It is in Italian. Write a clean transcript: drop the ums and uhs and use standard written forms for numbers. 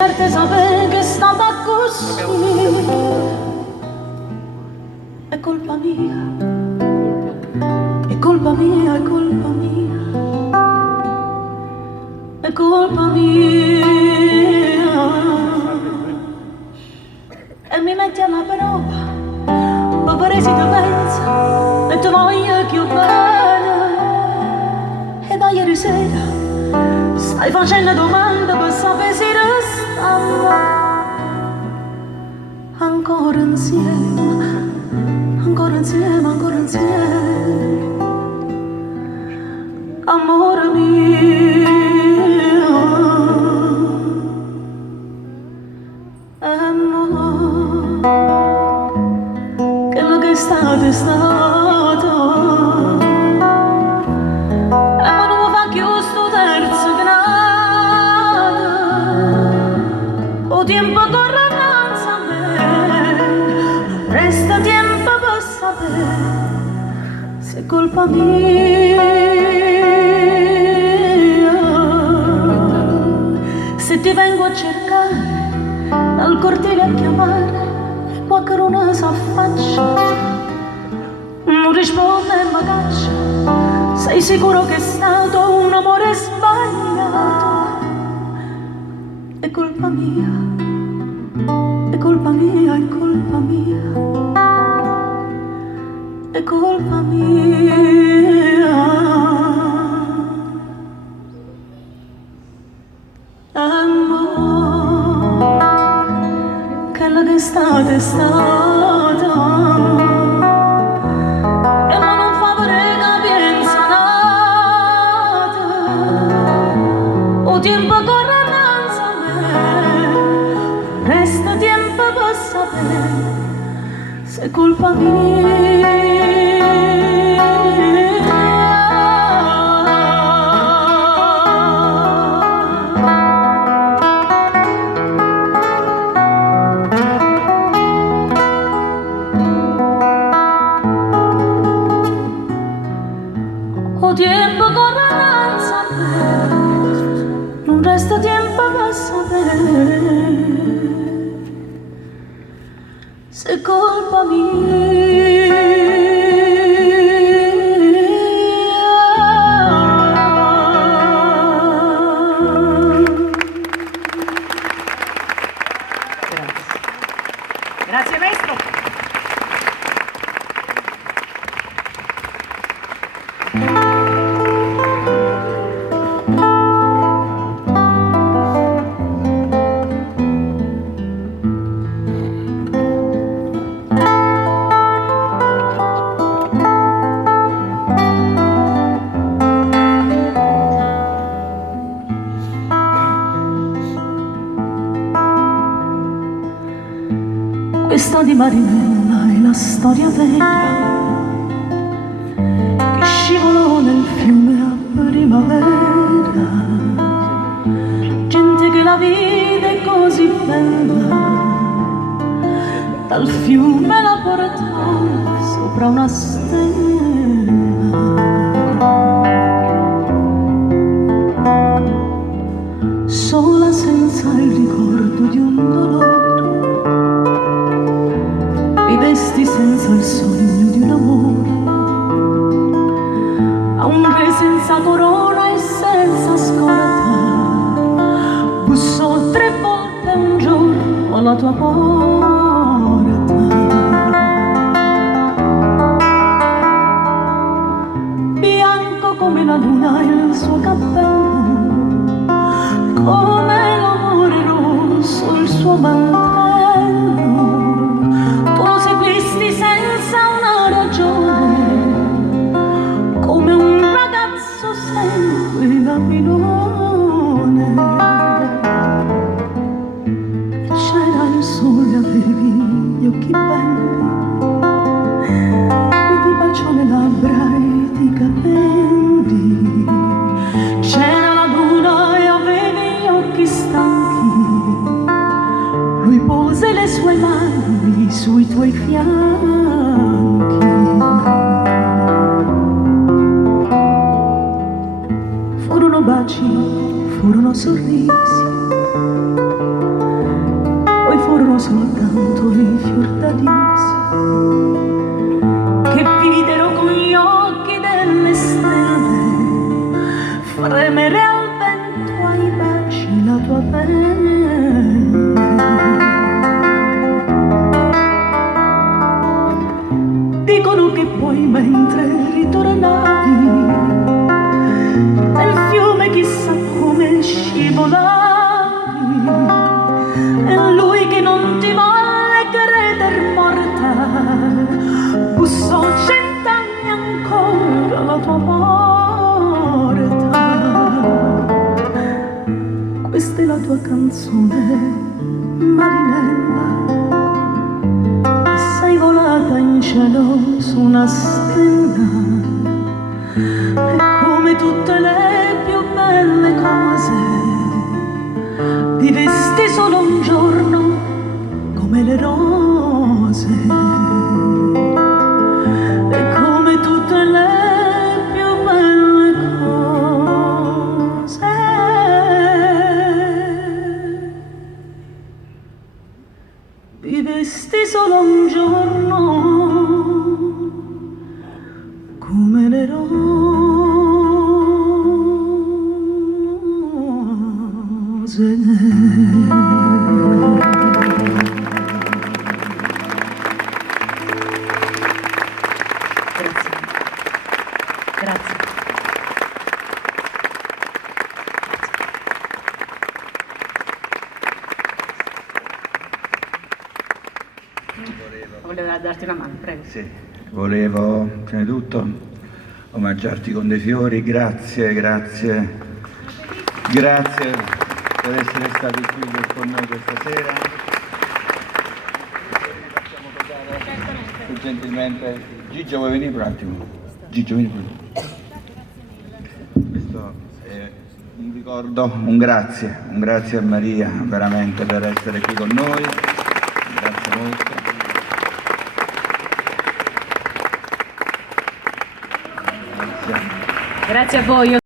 Certe sapere che è stata così, è colpa mia, è colpa mia, è colpa mia, è colpa mia. E mi metti alla prova, papere si te pensa, e tu voglia che io bene. E da ieri sera stai facendo domande per sapere se restiamo ancora insieme, ancora insieme, ancora insieme, amore mio. Amore, quello che è stato è stato, e ma non mi fa più sto terzo grado. O tempo corre innanzi a me, resta tempo per sapere se è colpa mia, se ti vengo a cercare dal cortile a chiamare, qualche non si affaccia, non risponde e mi caccia. Sei sicuro che è stato un amore sbagliato? È colpa mia, è colpa mia, è colpa mia, è colpa mia. Amore, quello che è stato è stato, e ma non fa vedere che pensa nata. O tempo corre innanzi a me, resta tempo per sapere se è colpa mia. O tempo corre innanzi a me, non resta tempo per sapere se è colpa mia. Grazie. Grazie maestro. Questa di Marinella è la storia vera che scivolò nel fiume a primavera. Gente che la vide così bella, dal fiume la portò sopra una stella. Sola senza il ricordo di un dolore, vivesti senza il sogno di un amore, a un re senza corona e senza scorta, bussò 3 volte un giorno alla tua porta. Bianco come la luna il suo cappello, come l'amore rosso il suo mantello. Senza una ragione, come un ragazzo segue l'abitudine. E c'era il sole, avevi gli occhi belli, e ti baciò le labbra e ti capelli. C'era la luna e avevi gli occhi stanchi, lui pose le sue mani sui tuoi fianchi. Furono baci, furono sorrisi, soltanto i fiordalisi che videro con gli occhi delle stelle fremere al vento ai baci la tua pelle. Dicono che poi mentre ritornavi nel fiume chissà come scivolavi e lui che non ti volle creder morta bussò 100 anni ancora alla tua porta. Questa è la tua canzone, Marinella, sei volata in cielo su una stella e come tutte le più belle cose vivesti solo un giorno come le rose e come tutte le più belle cose vivesti solo un giorno come le rose. Grazie. Grazie. Volevo darti una mano, prego. Sì, volevo prima di tutto omaggiarti con dei fiori, grazie per essere stati qui con noi questa sera. Gentilmente, Gigio vuoi venire per un attimo? Gigio vieni pure. Questo è un ricordo, un grazie a Maria veramente per essere qui con noi, grazie molto. Grazie a voi.